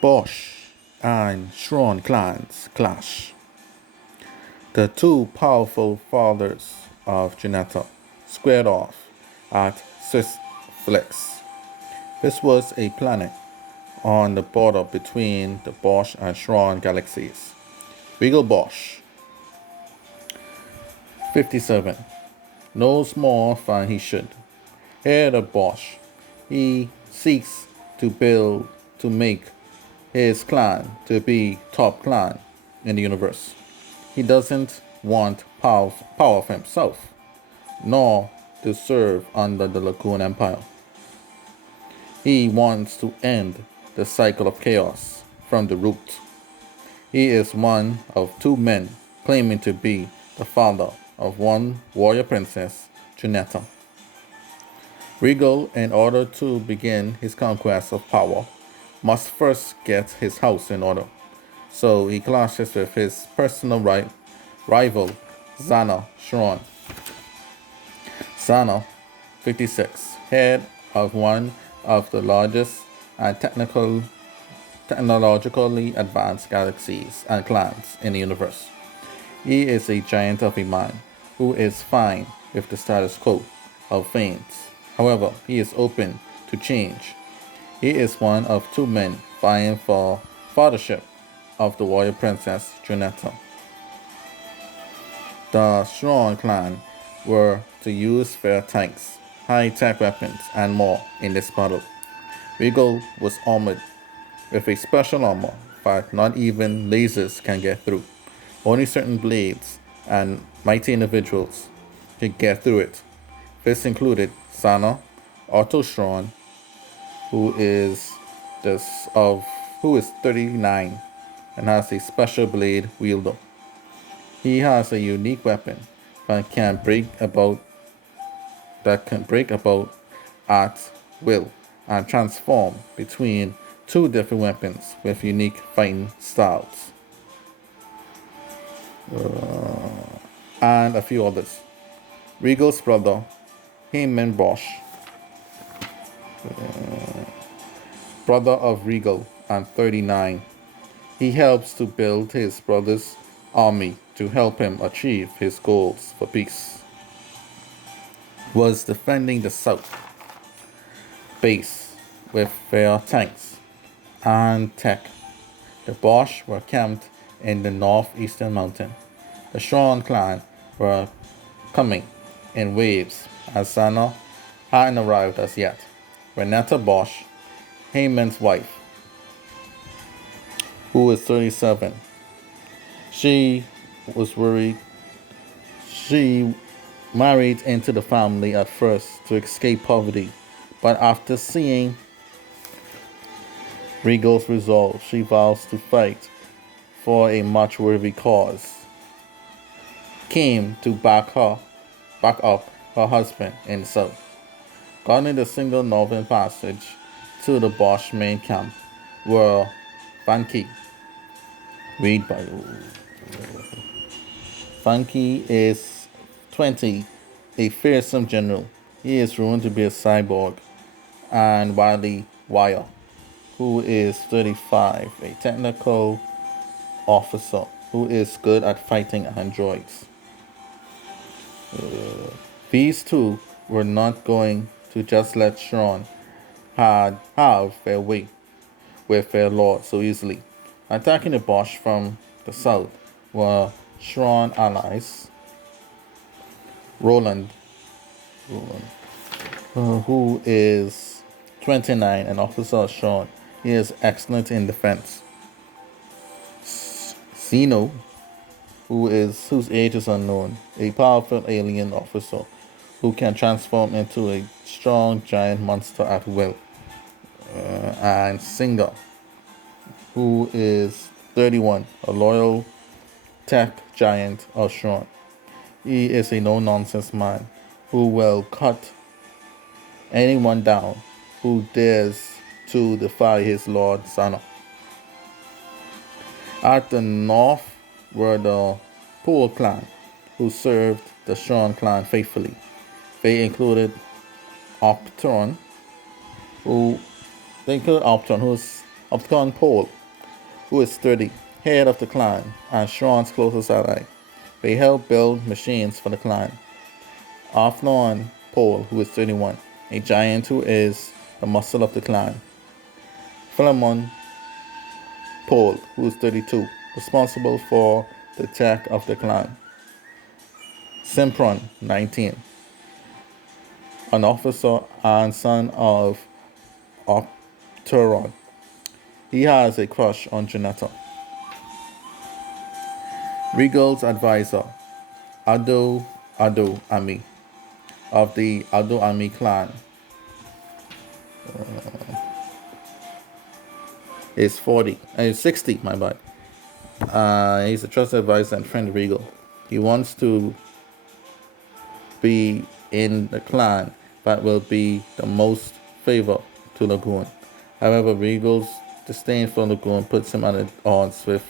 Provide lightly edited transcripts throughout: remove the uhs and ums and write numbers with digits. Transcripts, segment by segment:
Bosch and Xron clans clash. The two powerful fathers of Janata squared off at Swisflex. This was a planet on the border between the Bosch and Xron galaxies. Regal Bosch, 57, knows more than he should. Head of Bosch, he seeks to make his clan to be top clan in the universe. He doesn't want power for himself, nor to serve under the Lagoon Empire. He wants to end the cycle of chaos from the root. He is one of two men claiming to be the father of one warrior princess, Junetta. Regal, in order to begin his conquest of power, must first get his house in order. So he clashes with his personal rival, Zana Shron. Zana, 56, head of one of the largest and technologically advanced galaxies and clans in the universe. He is a giant of a man who is fine with the status quo of things. However, he is open to change. He is one of two men vying for fathership of the warrior princess Junetta. The Xron clan were to use their tanks, high-tech weapons, and more in this battle. Regal was armored with a special armor that not even lasers can get through. Only certain blades and mighty individuals could get through it. This included Sana, Otto Schron, who is who is 39 and has a special blade wielder. He has a unique weapon that can break about at will and transform between two different weapons with unique fighting styles, and a few others. Regal's brother, Heyman Bosch, brother of Regal and 39, he helps to build his brother's army to help him achieve his goals for peace. Was defending the south base with their tanks and tech. The Bosch were camped in the northeastern mountain. The Xron clan were coming in waves as Sana hadn't arrived as yet. Renata Bosch, Heyman's wife, who is 37, she was worried. She married into the family at first to escape poverty, but after seeing Regal's resolve, she vows to fight for a much worthy cause. Came to back up her husband in the south. Guarding the single northern passage to the Bosch main camp were Funky. Read by Funky is 20, a fearsome general. He is rumored to be a cyborg. And Wiley Wire, who is 35, a technical officer who is good at fighting androids. These two were not going to just let Xron have their way with their lord so easily. Attacking the Bosch from the south were Xron allies, Roland, who is 29, an officer of Xron. He is excellent in defense. Zeno, whose age is unknown, a powerful alien officer who can transform into a strong giant monster at will. And Singer, who is 31, a loyal tech giant of Xron. He is a no-nonsense man who will cut anyone down who dares to defy his lord Sana. At the north were the Pool clan, who served the Xron clan faithfully. They included Optron, who's of the clan Paul, who is 30, head of the clan and Xron's closest ally. They help build machines for the clan. Afnon Paul, who is 31, a giant who is the muscle of the clan. Philemon Paul, who is 32, responsible for the tech of the clan. Simpron, 19, an officer and son of Xron. He has a crush on Janetta. Regal's advisor, Ado Ami, of the Ado Ami clan, is 60, my bad. He's a trusted advisor and friend of Regal. He wants to be in the clan that will be the most favor to Lagoon. However, Regal's disdain for Lagoon puts him at odds with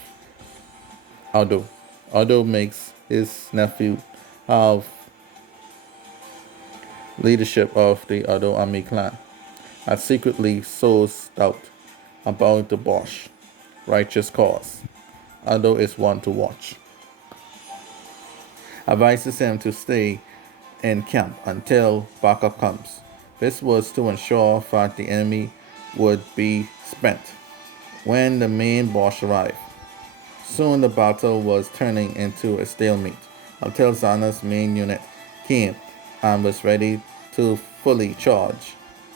Ado. Ado makes his nephew have leadership of the Ado Ami clan, and secretly sows doubt about the Bosch righteous cause. Ado is one to watch. Advises him to stay in camp until backup comes. This was to ensure that the enemy would be spent when the main Bosch arrived. Soon the battle was turning into a stalemate until Zana's main unit came and was ready to fully charge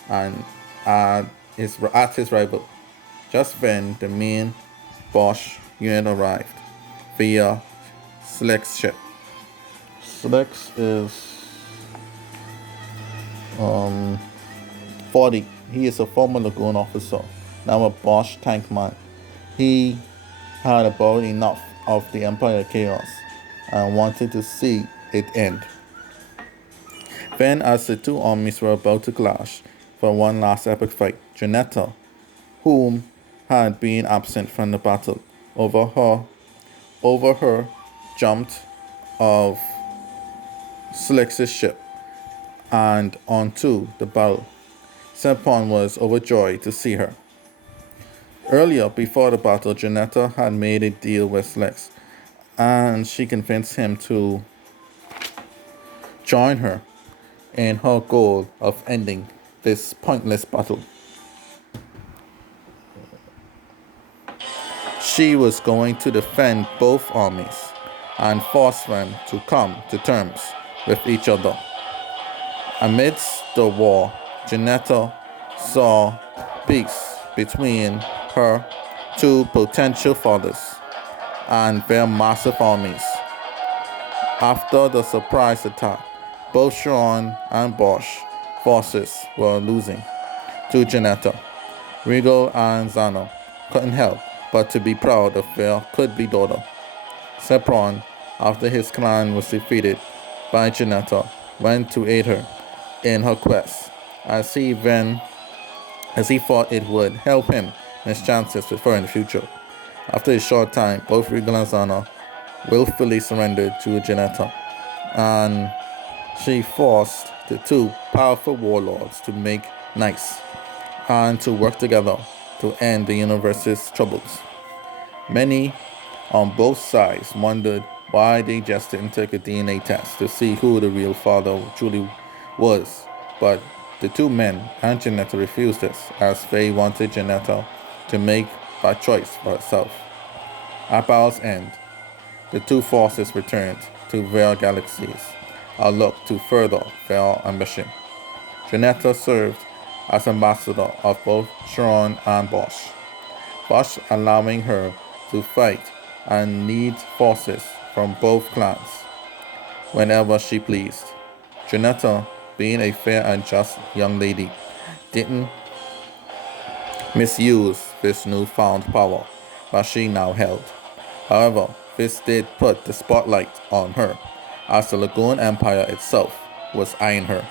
and at his rival. Just then the main Bosch unit arrived via Slick's ship. Slicks is 40. He is a former Lagoon officer, now a Bosch tankman. He had about enough of the Empire chaos and wanted to see it end. Then, as the two armies were about to clash for one last epic fight, Janetta, whom had been absent from the battle, over her jumped of Slick's ship and onto the bow. Simpon was overjoyed to see her. Earlier, before the battle, Janetta had made a deal with Slicks, and she convinced him to join her in her goal of ending this pointless battle. She was going to defend both armies and force them to come to terms with each other. Amidst the war, Janetta saw peace between her two potential fathers and their massive armies. After the surprise attack, both Xron and Bosch forces were losing to Janetta. Regal and Zano couldn't help but to be proud of their could-be daughter. Sepron, after his clan was defeated by Janetta, went to aid her in her quest, as he thought it would help him in his chances with her in the future. After a short time, both Regal and Zana willfully surrendered to Janetta, and she forced the two powerful warlords to make nice and to work together to end the universe's troubles. Many on both sides wondered why they just didn't take a DNA test to see who the real father truly was, but the two men and Janetta refused this, as they wanted Janetta to make that choice for herself. At battle's end, the two forces returned to their galaxies, a look to further their ambition. Janetta served as ambassador of both Xron and Bosch, Bosch allowing her to fight and lead forces from both clans whenever she pleased. Janetta, being a fair and just young lady, didn't misuse this newfound power that she now held. However, this did put the spotlight on her, as the Lagoon Empire itself was eyeing her.